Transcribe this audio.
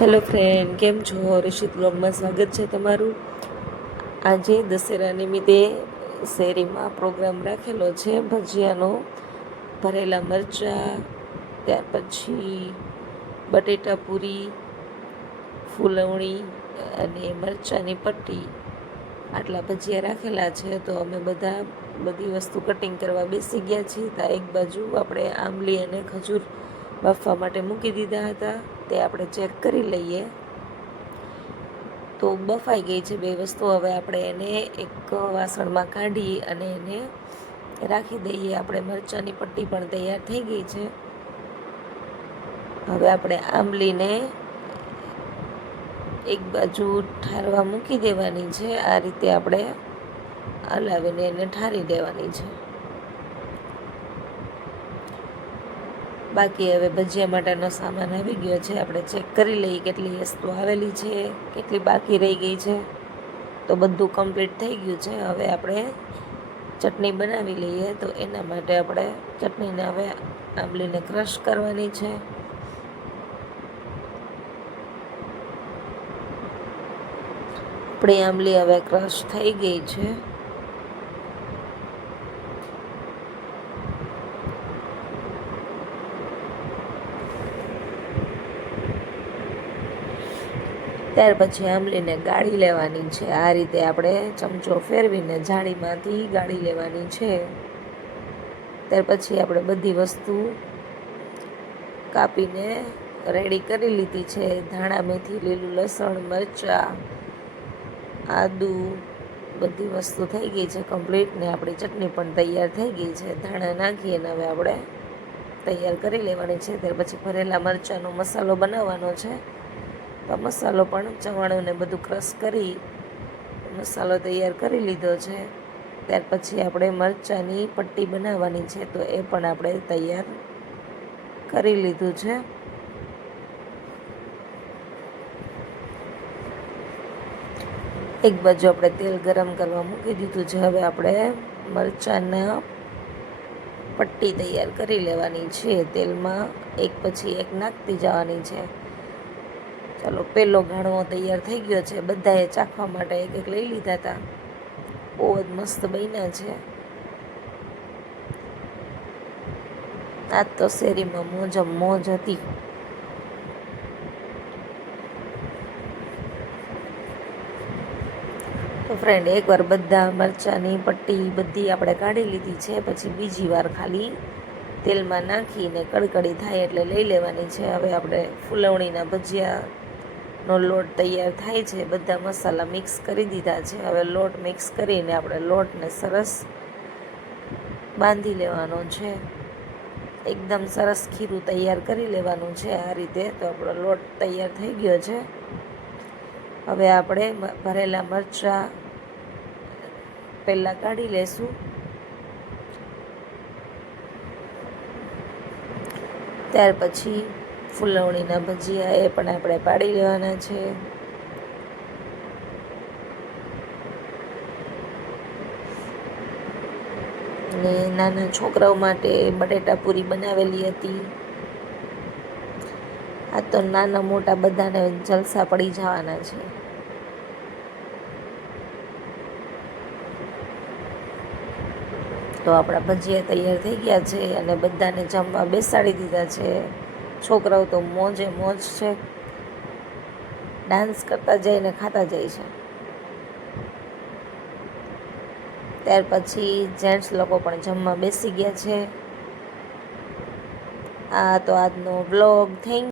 Hello friend, કેમ છો? ઋષિત બ્લોગમાં સ્વાગત છે તમારું. આજે દશેરા નિમિત્તે શેરીમાં પ્રોગ્રામ રાખેલો છે ભજીયાનો. ભરેલા મરચાં, ત્યાર પછી બટેટા પૂરી, ફૂલવણી અને મરચાંની પટ્ટી, આટલા ભજીયા રાખેલા છે. તો અમે બધી વસ્તુ કટિંગ કરવા બેસી ગયા છીએ. ત્યાં એક બાજુ આપણે આંબલી અને ખજૂર બાફવા માટે મૂકી દીધા હતા, તે આપણે ચેક કરી લઈએ. તો બફાઈ ગઈ છે બે વસ્તુ. હવે આપણે એને એક વાસણમાં કાઢી અને એને રાખી દઈએ. આપણે મરચાંની પટ્ટી પણ તૈયાર થઈ ગઈ છે. હવે આપણે આંબલીને એક બાજુ ઠારવા મૂકી દેવાની છે. આ રીતે આપણે હલાવીને એને ઠારી દેવાની છે. બાકી હવે ભજીયા માટેનો સામાન આવી ગયો છે. આપણે ચેક કરી લઈએ કેટલી વસ્તુ આવેલી છે, કેટલી બાકી રહી ગઈ છે. તો બધું કમ્પ્લીટ થઈ ગયું છે. હવે આપણે ચટણી બનાવી લઈએ. તો એના માટે આપણે ચટણીને હવે આંબલીને ક્રશ કરવાની છે. આપણી આંબલી હવે ક્રશ થઈ ગઈ છે. ત્યાર પછી આંબલીને ગાળી લેવાની છે. આ રીતે આપણે ચમચો ફેરવીને જાળીમાંથી ગાળી લેવાની છે. ત્યાર પછી આપણે બધી વસ્તુ કાપીને રેડી કરી લીધી છે. ધાણા, મેથી, લીલું લસણ, મરચાં, આદુ, બધી વસ્તુ થઈ ગઈ છે કમ્પ્લીટ. ને આપણી ચટણી પણ તૈયાર થઈ ગઈ છે. ધાણા નાખી અને હવે આપણે તૈયાર કરી લેવાની છે. ત્યાર પછી ભરેલા મરચાંનો મસાલો બનાવવાનો છે. તો મસાલો પણ ચવાણુંને બધું ક્રશ કરી મસાલો તૈયાર કરી લીધો છે. ત્યાર પછી આપણે મરચાંની પટ્ટી બનાવવાની છે. તો એ પણ આપણે તૈયાર કરી લીધું છે. એક બાજુ આપણે તેલ ગરમ કરવા મૂકી દીધું છે. હવે આપણે મરચાંના પટ્ટી તૈયાર કરી લેવાની છે. તેલમાં એક પછી એક નાખતી જવાની છે. ચાલો, પહેલો ઘાણવો તૈયાર થઈ ગયો છે. બધાએ ચાખવા માટે એક એક લઈ લીધા હતા. બહુ જ મસ્ત બન્યા છે. આજ તો શેરીમાં મોજ હતી. તો ફ્રેન્ડ, એકવાર બધા મરચાંની પટ્ટી બધી આપણે કાઢી લીધી છે. પછી બીજી વાર ખાલી તેલમાં નાખીને કડકડી થાય એટલે લઈ લેવાની છે. હવે આપણે ફૂલવણીના ભજીયાનો લોટ તૈયાર થાય છે. બધા મસાલા મિક્સ કરી દીધા છે. હવે લોટ મિક્સ કરીને આપણે લોટને સરસ બાંધી લેવાનો છે. એકદમ સરસ ખીરું તૈયાર કરી લેવાનું છે આ રીતે. તો આપણો લોટ તૈયાર થઈ ગયો છે. હવે આપણે ભરેલા મરચાં પહેલાં કાઢી લેશું. ત્યાર પછી ફૂલવણીના ભજીયા એ પણ આપણે પાડી લેવાના છે. અને નાના છોકરાઓ માટે બટેટા પૂરી બનાવેલી હતી. આ તો નાના મોટા બધાને જલસા પડી જવાના છે. તો આપણા ભજીયા તૈયાર થઈ ગયા છે અને બધાને જમવા બેસાડી દીધા છે. છોકરાઓ તો મોજે મોજ છે. ડાન્સ કરતા જઈને ખાતા જાય છે. ત્યાર પછી જેન્ટ્સ લોકો પણ જમવા બેસી ગયા છે. આ તો આજનો વ્લોગ. થેન્ક